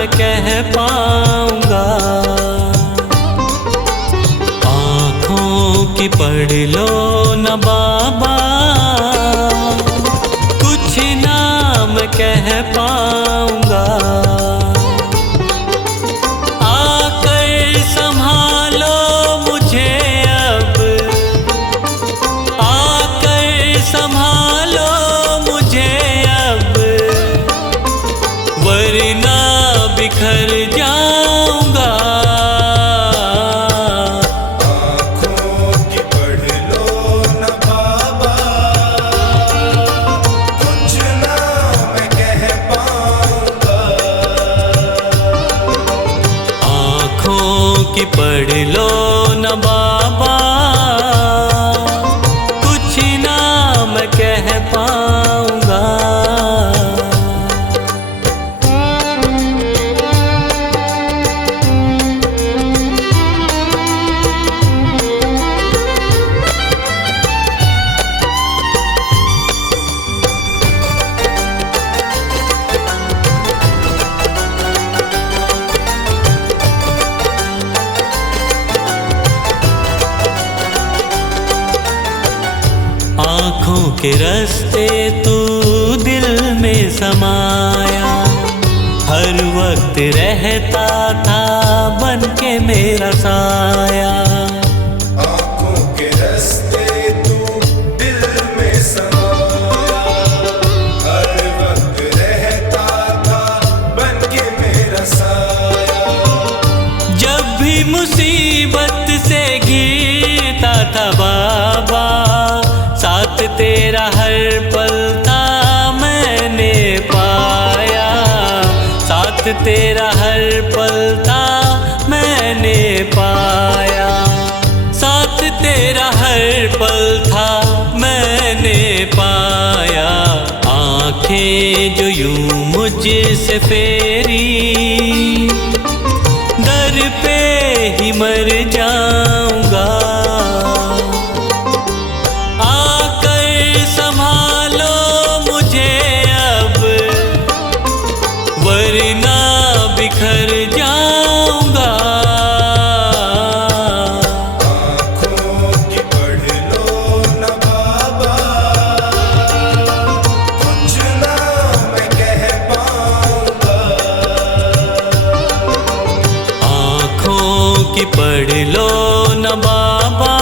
मैं कह पाऊंगा। आँखों की पढ़ लो न बाबा, कुछ ना मैं कह पाऊंगा। आकर संभालो मुझे अब, आकर संभालो मुझे अब, वरना बिखर जाऊंगा। आँखों की पढ़ लो न बाबा, कुछ ना मैं कह पाऊंगा। आँखों की पढ़ लो न बाबा, कुछ ना मैं कह पाऊंगा। आँखों के रास्ते तू दिल में समाया, हर वक्त रहता था बन के मेरा साया। आँखों के रास्ते तू दिल में समाया, हर वक्त रहता था बन के मेरा साया। जब भी मुसीबत से घिरता था बाबा, साथ तेरा हर पल था मैंने पाया। साथ तेरा हर पल था मैंने पाया। साथ तेरा हर पल था मैंने पाया। आंखें जो यूं मुझसे फेरी, दर पे ही मर जाऊंगा। आकर संभालो मुझे अब, वरना बिखर जाऊंगा। आँखों की पढ़ लो न बाबा, कुछ ना मैं कह पाऊंगा। आँखों की पढ़ लो न बाबा,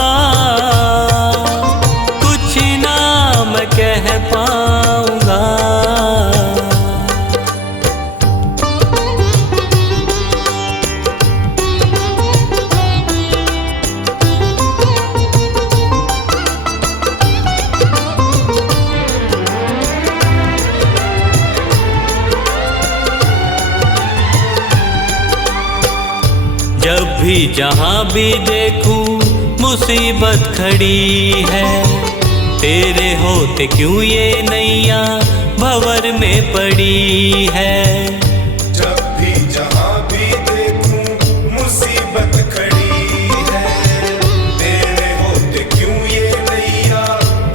कुछ ना मैं कह पाऊंगा। जब भी जहाँ भी देखूं मुसीबत खड़ी है, तेरे होते क्यों ये नैया भंवर में पड़ी है। जब भी जहाँ भी देखूं मुसीबत खड़ी है, तेरे होते क्यों ये नैया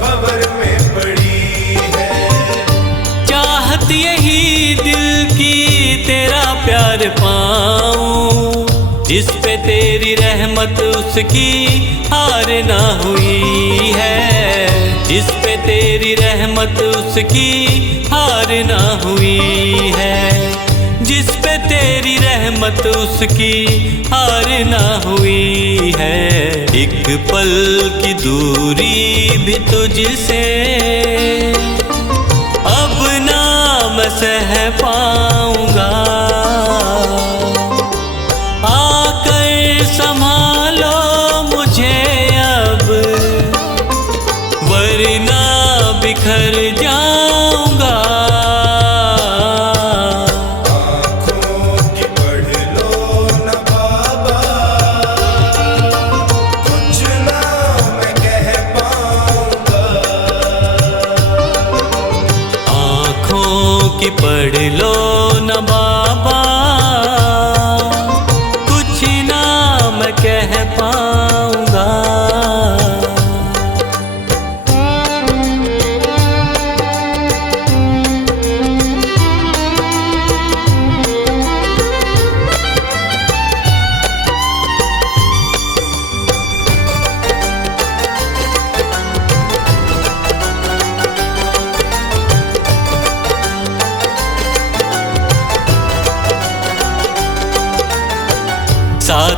भंवर में पड़ी है। चाहत यही दिल की तेरा प्यार पाऊं, जिस पे तेरी रहमत उसकी हार ना हुई है। जिस पे तेरी रहमत उसकी हार ना हुई है। जिस पे तेरी रहमत उसकी हार ना हुई है। एक पल की दूरी भी तुझसे अब ना मैं सह पाऊंगा। आकर संभालो मुझे अब, वरना बिखर जाऊंगा। आँखों की पढ़ लो न बाबा, कुछ ना मैं कह पाऊंगा। आँखों की पढ़ लो न बाबा, कुछ ना मैं कह पाऊंगा।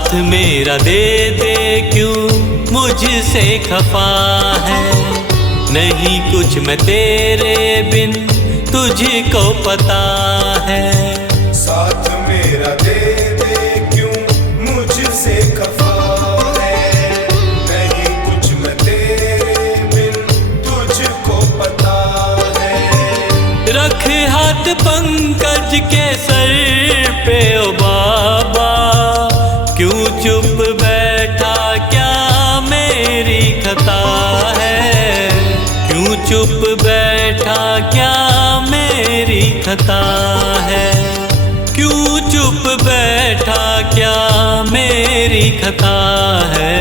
साथ मेरा दे दे क्यों मुझसे खफा है, नहीं कुछ मैं तेरे बिन तुझको पता है। साथ मेरा दे दे क्यों मुझसे खफा है, नहीं कुछ मैं तेरे बिन तुझको पता है। रख हाथ पंकज के सर पे ओ बाबा, क्यों चुप बैठा क्या मेरी खता है, क्यों चुप बैठा क्या मेरी खता है, क्यों चुप बैठा क्या मेरी खता है।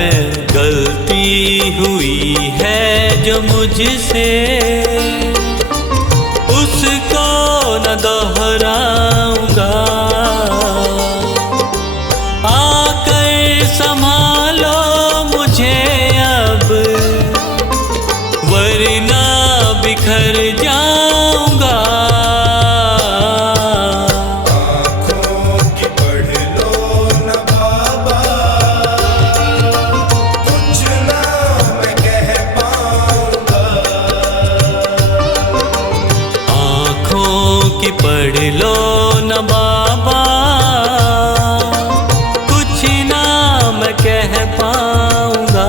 गलती हुई है जो मुझसे उसको न दोहराऊंगा, आकर संभालो मुझे अब वरना बिखर जाऊंगा। आँखों की पढ़ लो न बाबा, कुछ ना मैं कह पाऊंगा। आँखों की पढ़ लो न बाबा, कुछ ना मैं कह पाऊंगा।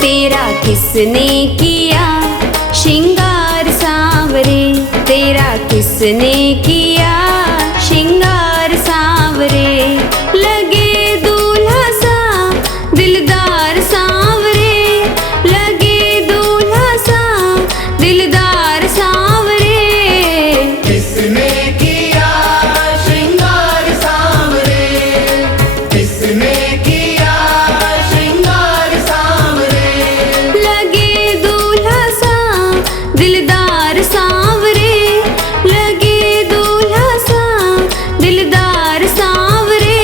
तेरा किसने किया श्रृंगार सांवरे, तेरा किसने किया श्रृंगार सांवरे। लगे दूल्हा सा दिलदार सांवरे, लगे दूल्हा सा दिलदार सांवरे। किसने किया श्रृंगार सांवरे, किसने किया श्रृंगार सांवरे। लगे दूल्हा सा दिलदार सांवरे, लगे दूल्हा सा दिलदार सांवरे।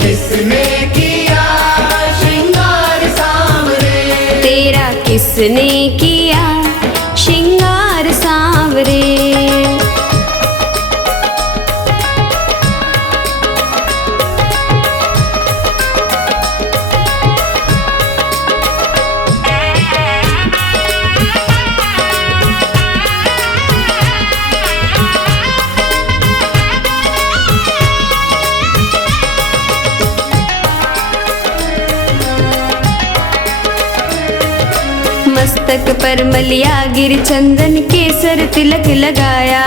किसने किया श्रृंगार सांवरे, तेरा किसने किया श्रृंगार सांवरे। मस्तक पर मलिया गिर चंदन केसर तिलक लगाया,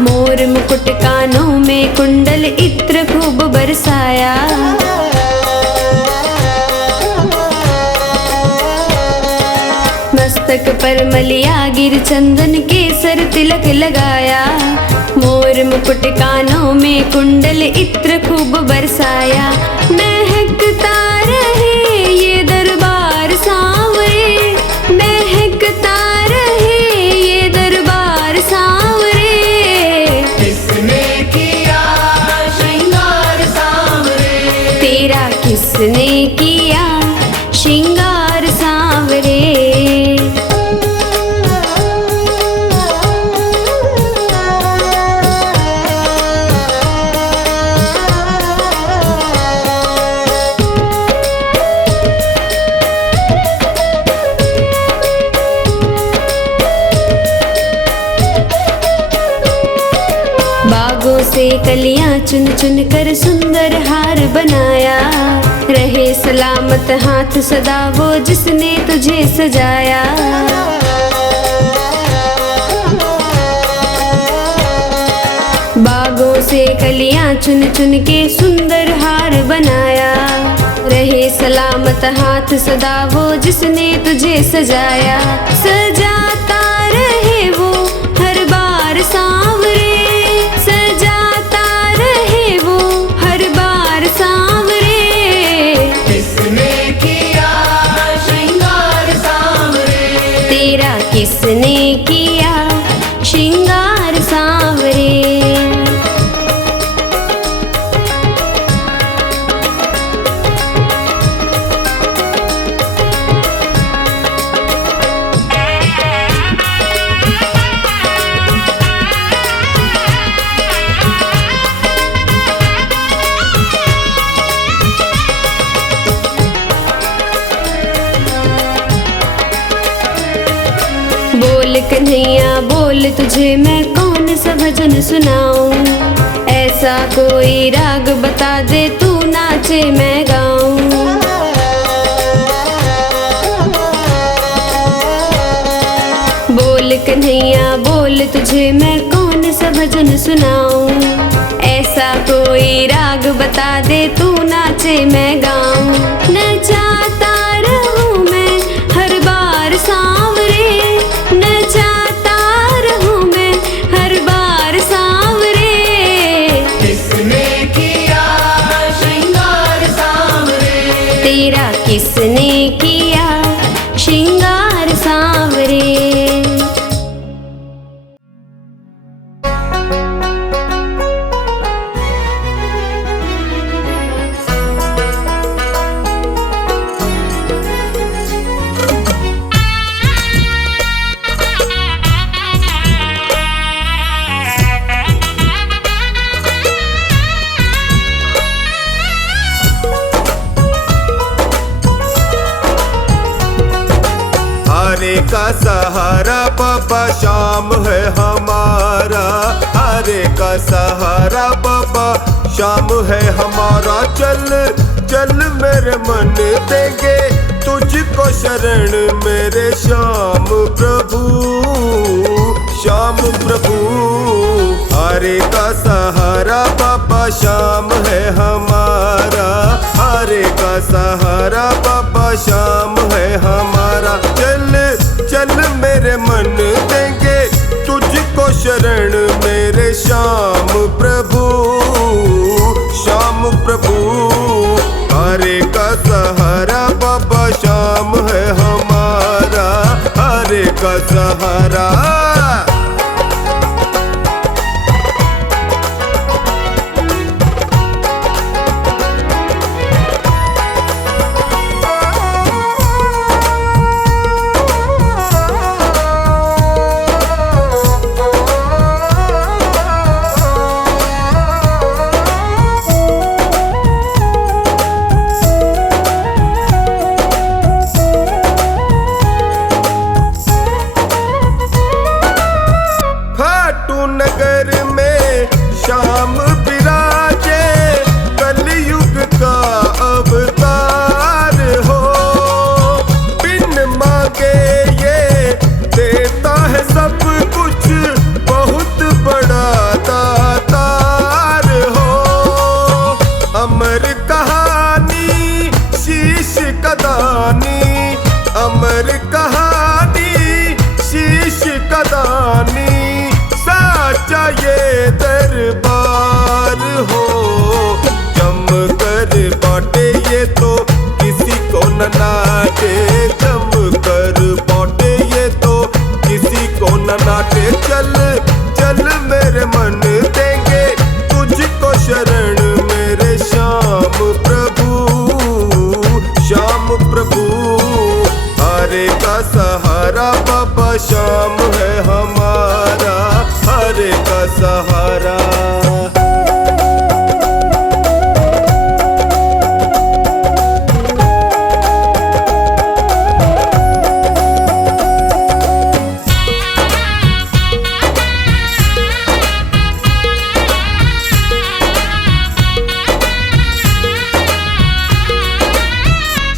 मोर मुकुट कानों में कुंडल इत्र खूब बरसाया। मस्तक पर मलिया गिर चंदन केसर तिलक लगाया, मोर मुकुट कानों में कुंडल इत्र खूब बरसाया। महकता रहे ये दरबार सांवरे, महकता रहे ये दरबार सांवरे। किसने किया श्रृंगार सांवरे, तेरा किसने किया श्रृंगार सांवरे। बागों से कलियां चुन चुन कर सुंदर हार बनाया, रहे सलामत हाथ सदा वो जिसने तुझे सजाया। बागों से कलियां चुन चुन के सुंदर हार बनाया, रहे सलामत हाथ सदा वो जिसने तुझे सजाया। सजाता रहे वो हर बार सांवरे, सजाता रहे वो हर बार सांवरे। किसने किया श्रृंगार सांवरे, तेरा किसने किया श्रृंगार सांवरे। बोल कन्हैया बोल तुझे मैं कौन सा भजन सुनाऊं, ऐसा कोई राग बता दे तू नाचे मैं गाऊं। बोल कन्हैया बोल तुझे मैं कौन सा भजन सुनाऊं, ऐसा कोई राग बता दे तू नाचे मैं गाऊं। नचाता रहूं मैं हर बार सांवरे, नचाता रहूं मैं हर बार सांवरे। किसने किया श्रृंगार सांवरे, तेरा किसने किया श्रृंगार सांवरे। हरे का सहारा बाबा शाम है हमारा, हरे का सहारा बाबा शाम है हमारा। चल चल मेरे मन देंगे तुझको शरण मेरे श्याम प्रभु, श्याम प्रभु। हरे का सहारा बाबा श्याम है हमारा, हरे का सहारा बाबा श्याम है हमारा। चल चल मेरे मन देंगे तुझको शरण मेरे श्याम प्रभु, श्याम प्रभु। हरे का सहारा बाबा श्याम है हमारा, हरे का सहारा। नगर में श्याम विराजे, कलयुग का अवतार हो। बिन मांगे ये देता है सब कुछ, बहुत बड़ा दातार हो। अमर कहानी शीश कदानी, अमर कहानी शीश कदानी। साचा ये दरबार हो, जम कर बाटे ये तो किसी को न नाटे, जम कर बाटे ये तो किसी को न नाटे। चल चल मेरे मन देंगे तुझको शरण मेरे श्याम प्रभु, श्याम प्रभु। हरे का सहारा बाबा श्याम है हमारा, हरे का सहारा।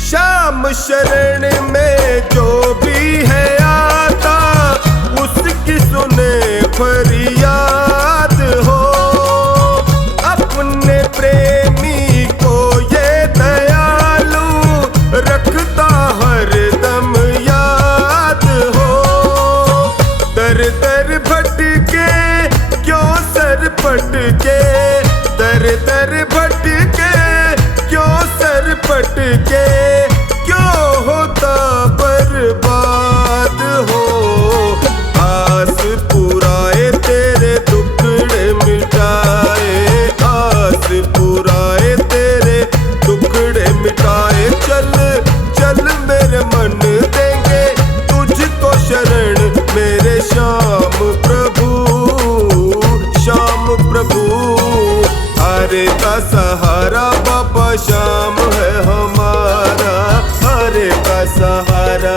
श्याम शरण में जो भी है आता, उसकी सुने फरियाद हो। अपने प्रेमी को ये दयालु रखता हर दम याद हो। दर दर भटके क्यों सर पटके, दर दर भटके क्यों सर पटके। क्यों होता बर्बाद हो, आस पुराए तेरे टुकड़े मिटाए, आस पुराए तेरे टुकड़े मिटाए। चल चल मेरे मन देंगे तुझको शरण मेरे श्याम प्रभु, श्याम प्रभु। हरे का सहारा बाबा श्याम है हमारा, हरे का सहारा।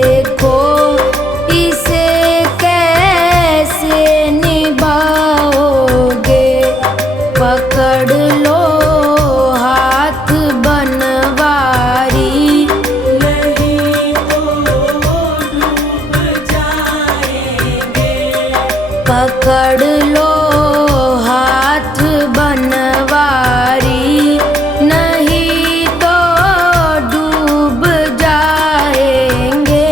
देखो इसे कैसे निभाओगे। पकड़ लो हाथ बनवारी, नहीं तो डूब जाएंगे। पकड़ लो हाथ बनवारी, नहीं तो डूब जाएंगे।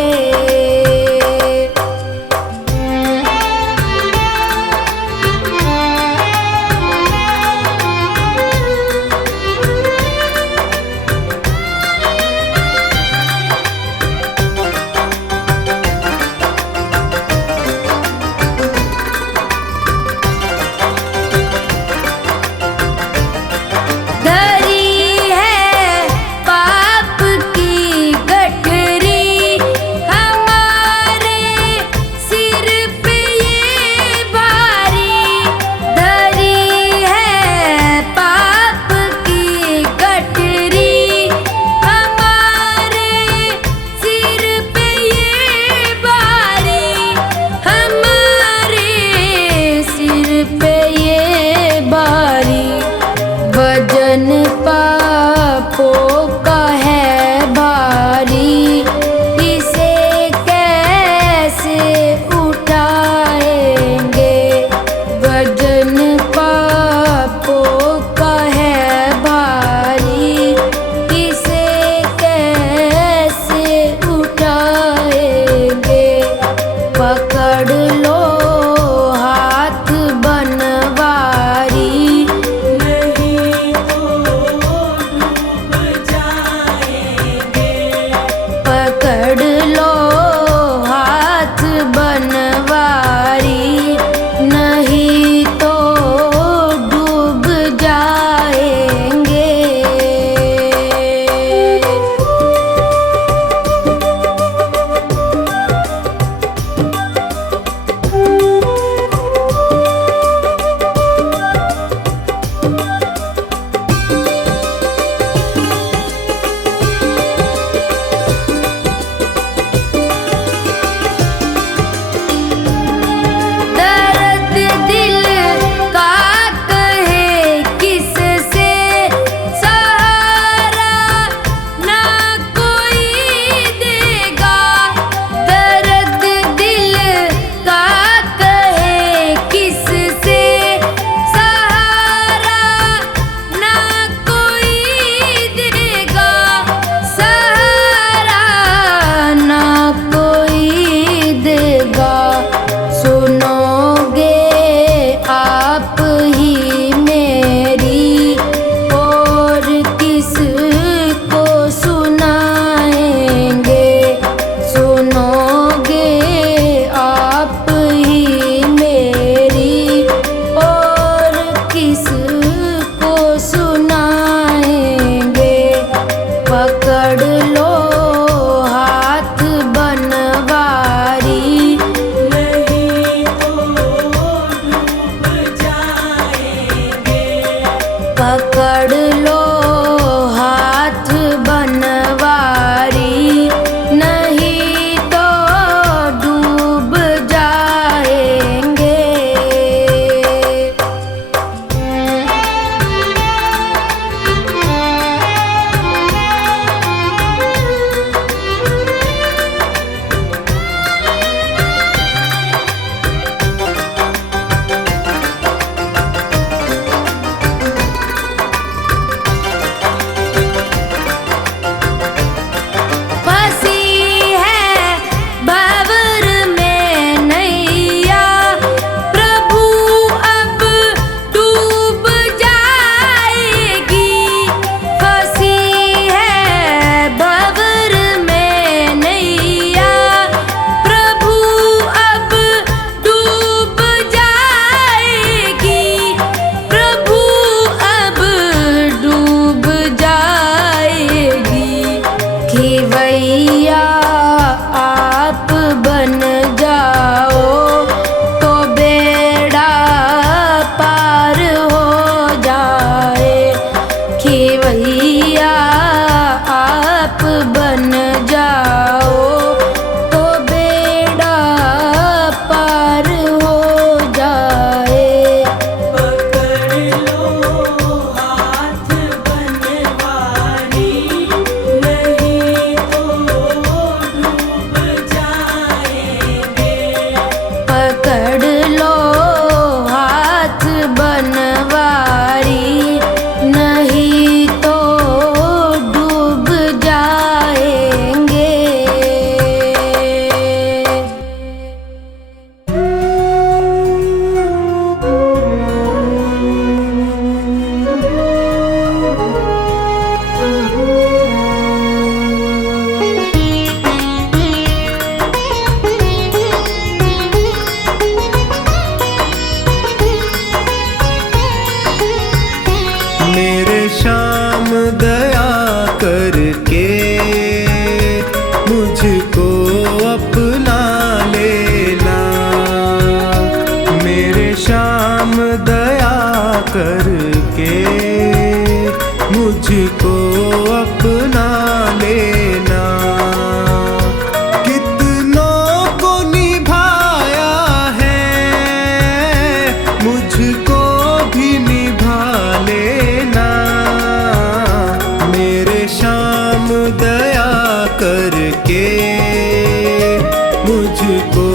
मुझको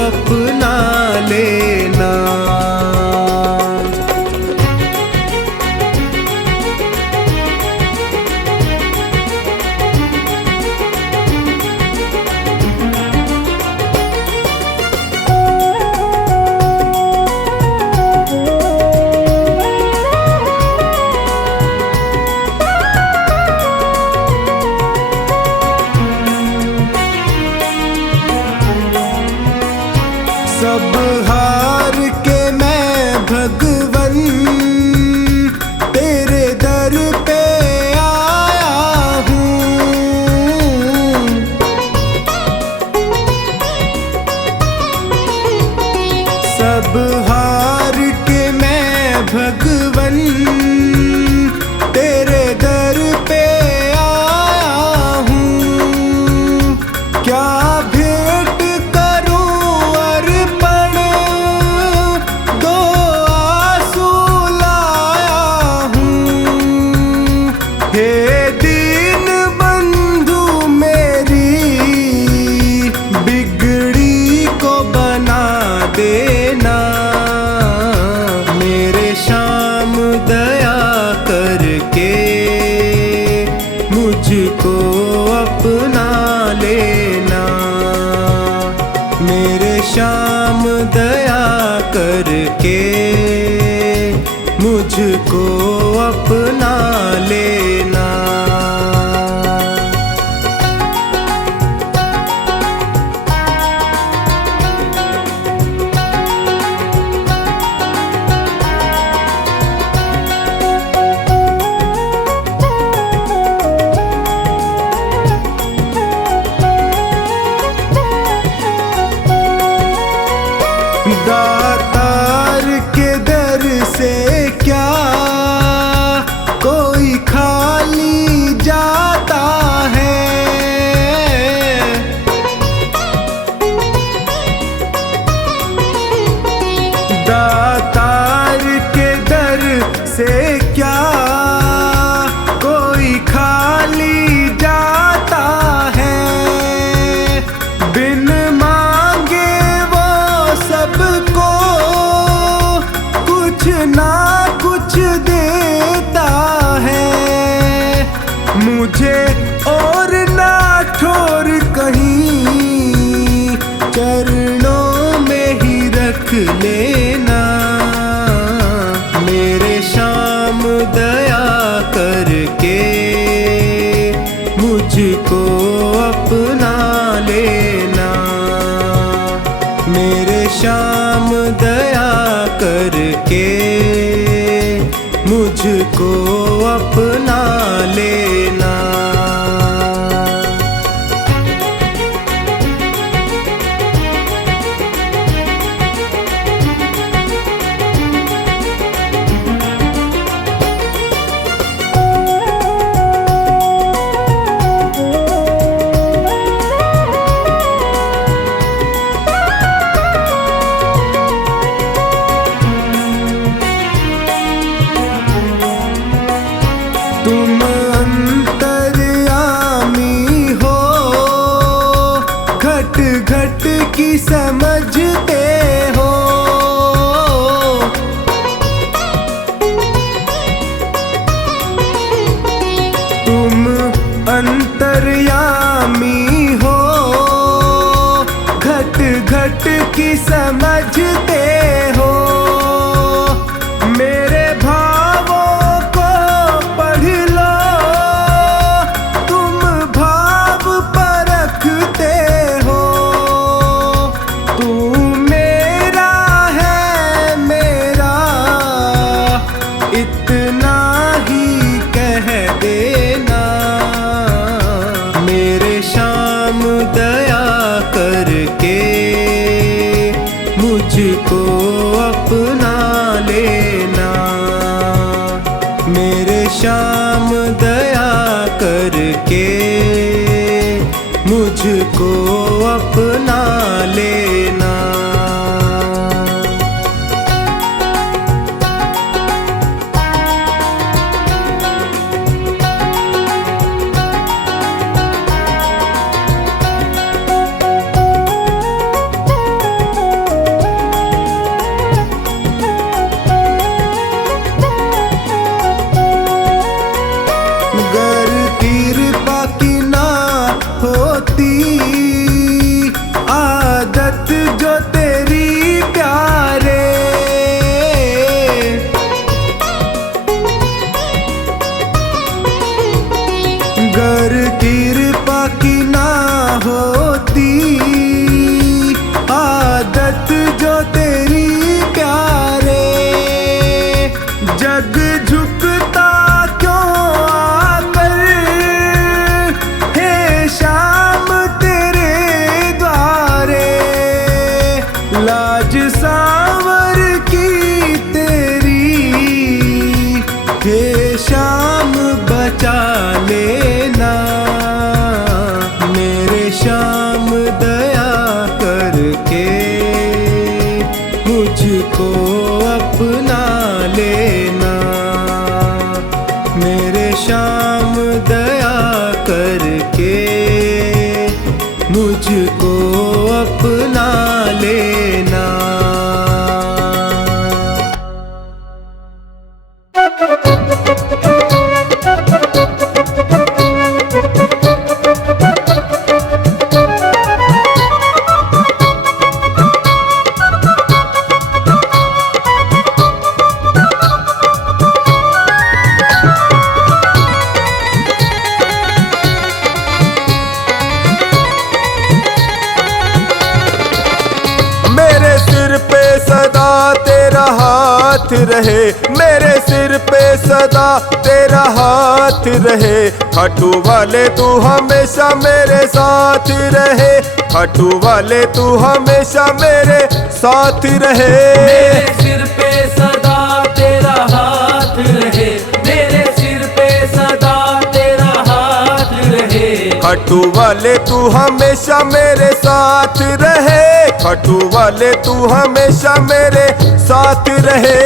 अपना लेना। सब हार के मैं भगवन तेरे दर पे आया हूँ। सब हार के मैं भगवन तेरे दर पे आया हूँ। क्या भेंट हे दीन बंधु मेरी बिगड़ी को बना देना। मेरे श्याम दया करके मुझको अपना लेना। मेरे श्याम दया करके मुझको अपना लेना। दातार के दर से क्या कोई खाली जाता है। दातार के दर से क्या कोई खाली जाता है। बिन मांगे वो सबको कुछ ना कुछ देता है। मुझे और ना ठोर कहीं चरणों में ही रख लेना। मेरे श्याम दया करके मुझको अपना लेना। मेरे श्याम दया करके मुझको अपना लेना। तुम अंतर्यामी हो, घट घट की समझते हो। तुम अंतर्यामी हो, घट घट की समझते हो। मेरे भावों को पढ़ लो, तुम भाव परखते हो। तू मेरा है मेरा, इतना ही कह देना। मेरे श्याम दया करके मुझको अपना लेना। मेरे सिर पे सदा तेरा हाथ रहे, मेरे सिर पे सदा तेरा हाथ रहे। खाटू वाले तू हमेशा मेरे साथ रहे, खाटू वाले तू हमेशा मेरे साथ रहे। मेरे सिर पे सदा तेरा हाथ रहे, मेरे सिर पे सदा तेरा हाथ रहे। खाटू वाले तू हमेशा मेरे साथ रहे, खाटू वाले तू हमेशा मेरे साथ रहे।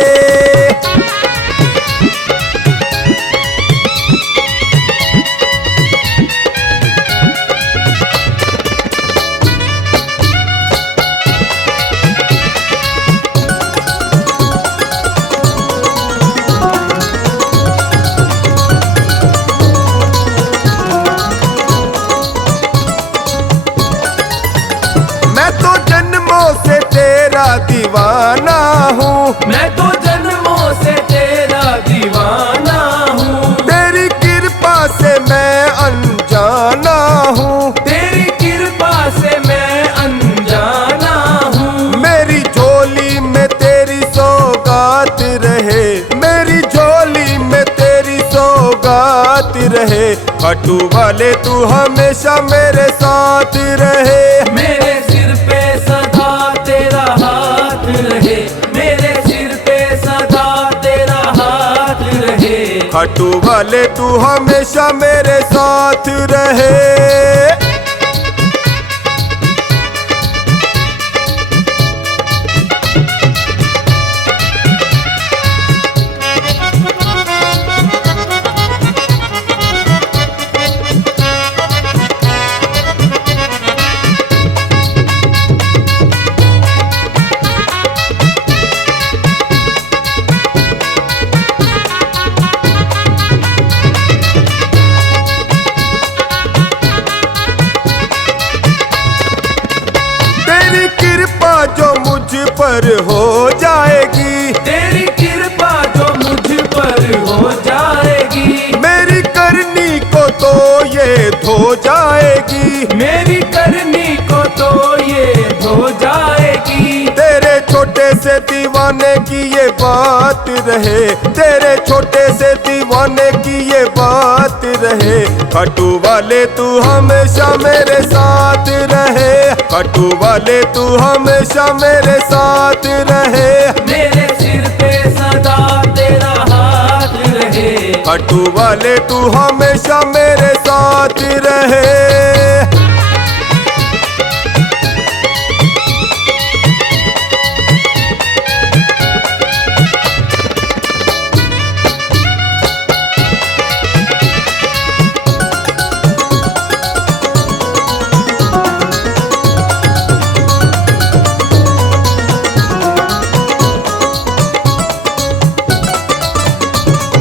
मैं तो जन्मों से तेरा दीवाना हूँ, मैं तो जन्मों से तेरा दीवाना हूँ। तेरी कृपा से मैं अनजाना हूँ, तेरी कृपा से मैं अनजाना हूँ। मेरी झोली में तेरी सौगात रहे, मेरी झोली में तेरी सौगात रहे। खाटू वाले तू हमेशा मेरे साथ रहे। मेरे सिर पे सदा तेरा हाथ रहे, मेरे सिर पे सदा तेरा हाथ रहे। खाटू वाले तू हमेशा मेरे साथ रहे। तेरी कृपा जो मुझ पर हो जाएगी, तेरी कृपा जो मुझ पर हो जाएगी। मेरी करनी को तो ये धो जाएगी, मेरी करनी को तो ये धो जाएगी। तेरे छोटे से दीवाने की ये बात रहे, तेरे छोटे से दीवाने की ये बात रहे। खाटू वाले तू हमेशा मेरे साथ रहे, खाटू वाले तू हमेशा मेरे साथ रहे। मेरे सिर पे सदा तेरा हाथ रहे, खाटू वाले तू हमेशा मेरे साथ रहे।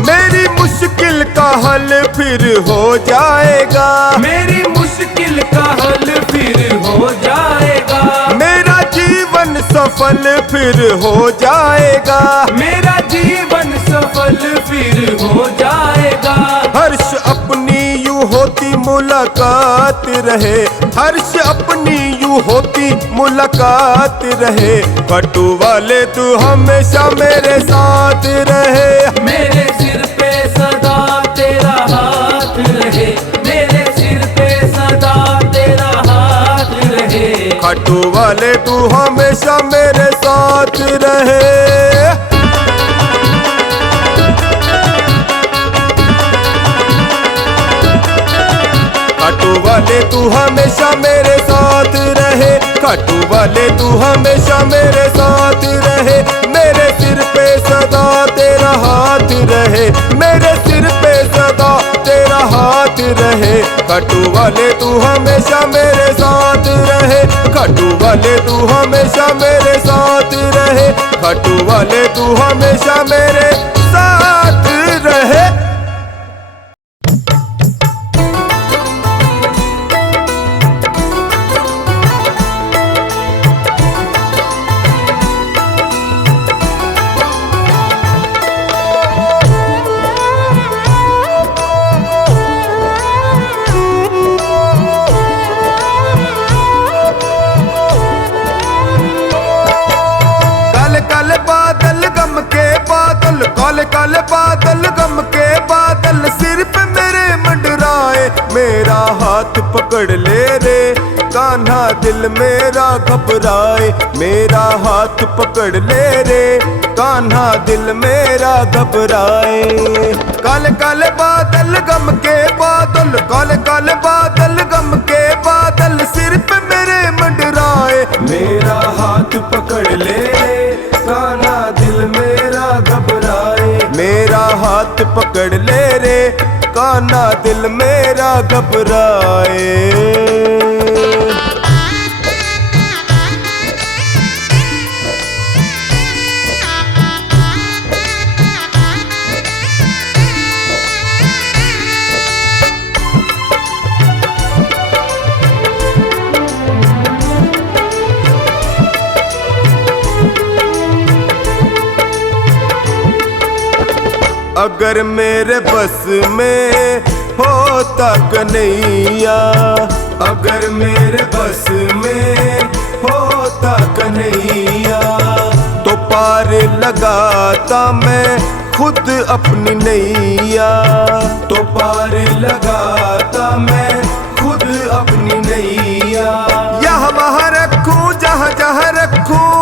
मेरी मुश्किल का हल फिर हो जाएगा, मेरी मुश्किल का हल फिर हो जाएगा। मेरा जीवन सफल फिर हो जाएगा, मेरा जीवन सफल फिर हो जाएगा। हर्ष अपनी यूं होती मुलाकात रहे, हर्ष अपनी यूं होती मुलाकात रहे। खाटू वाले तू हमेशा मेरे साथ रहे। मेरे सिर पे सदा तेरा हाथ रहे, मेरे सिर पे सदा तेरा हाथ रहे। खाटू वाले तू हमेशा मेरे साथ रहे। खाटू वाले तू हमेशा मेरे साथ रहे, खाटू वाले तू हमेशा मेरे साथ रहे। मेरे सिर पे सदा तेरा हाथ रहे, मेरे सिर पे सदा तेरा हाथ रहे। खट्टू वाले तू हमेशा मेरे साथ रहे, खट्टू वाले तू हमेशा मेरे साथ रहे, खट्टू वाले तू हमेशा मेरे साथ रहे। काले काले बादल गम के बादल सिर पे मेरे मंडराए। मेरा हाथ पकड़ ले रे कान्हा दिल मेरा घबराए। मेरा हाथ पकड़ ले रे कान्हा दिल मेरा घबराए। काले काले बादल गम के बादल, काले काले बादल गम के बादल सिर पे मेरे मंडराए। मेरा हाथ पकड़ ले कान्हा दिल मेरा घबराए। मेरा हाथ पकड़ ले रे कान्हा दिल मेरा घबराए। अगर मेरे बस में होता कन्हैया, अगर मेरे बस में होता कन्हैया, तो पार लगाता मैं खुद अपनी नैया। तो पार लगाता मैं खुद अपनी नैया। यहाँ वहाँ रखूँ जहाँ जहाँ रखूँ,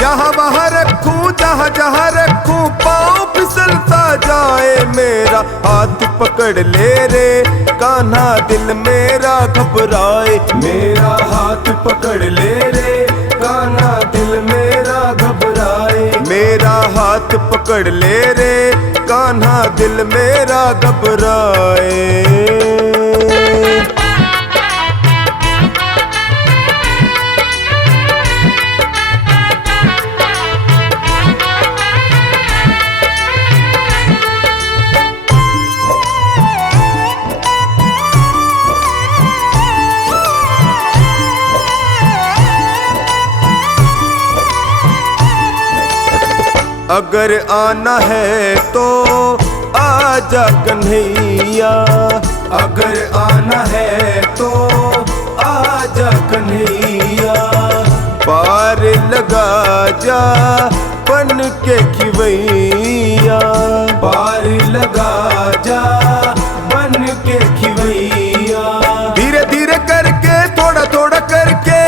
यहाँ वहाँ रखूँ जहाँ जहाँ रखूँ, पाँव फिसलता जाए। मेरा हाथ पकड़ ले रे कान्हा दिल मेरा घबराए। मेरा हाथ पकड़ ले रे कान्हा दिल मेरा घबराए। मेरा हाथ पकड़ ले रे कान्हा दिल मेरा घबराए। अगर आना है तो आजा कन्हैया, अगर आना है तो आजा कन्हैया। पार लगा जा बन के खिवैया, पार लगा जा बन के खिवैया। धीरे धीरे करके थोड़ा थोड़ा करके,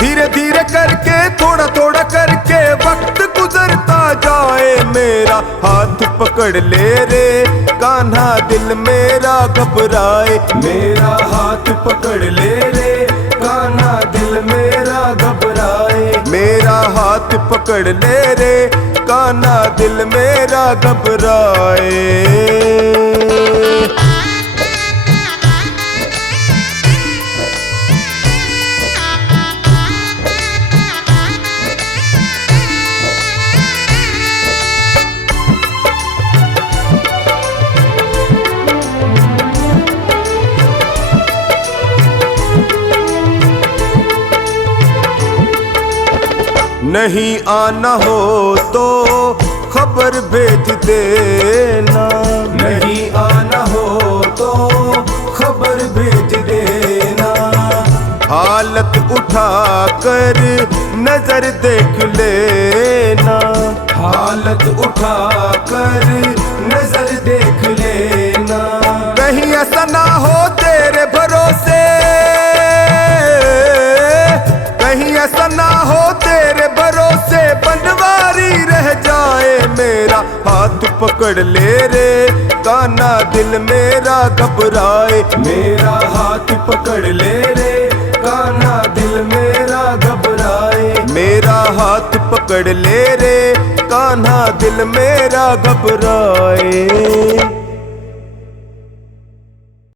धीरे धीरे करके थोड़ा थोड़ा करके वक्त गुजरता जाए। मेरा हाथ पकड़ ले रे कान्हा दिल मेरा घबराए। मेरा हाथ पकड़ ले रे कान्हा दिल मेरा घबराए। मेरा हाथ पकड़ ले रे कान्हा दिल मेरा घबराए। नहीं आना हो तो खबर भेज देना, नहीं आना हो तो खबर भेज देना। हालत उठा कर नजर देख लेना, हालत उठा कर नजर देख लेना। कहीं ऐसा ना हो तेरे भरोसे, कहीं ऐसा ना हो तेरे भरोसे बनवारी रह जाए। मेरा हाथ पकड़ ले रे कान्हा दिल मेरा घबराए। मेरा हाथ पकड़ ले रे कान्हा दिल मेरा घबराए। मेरा हाथ पकड़ ले रे कान्हा दिल मेरा घबराए।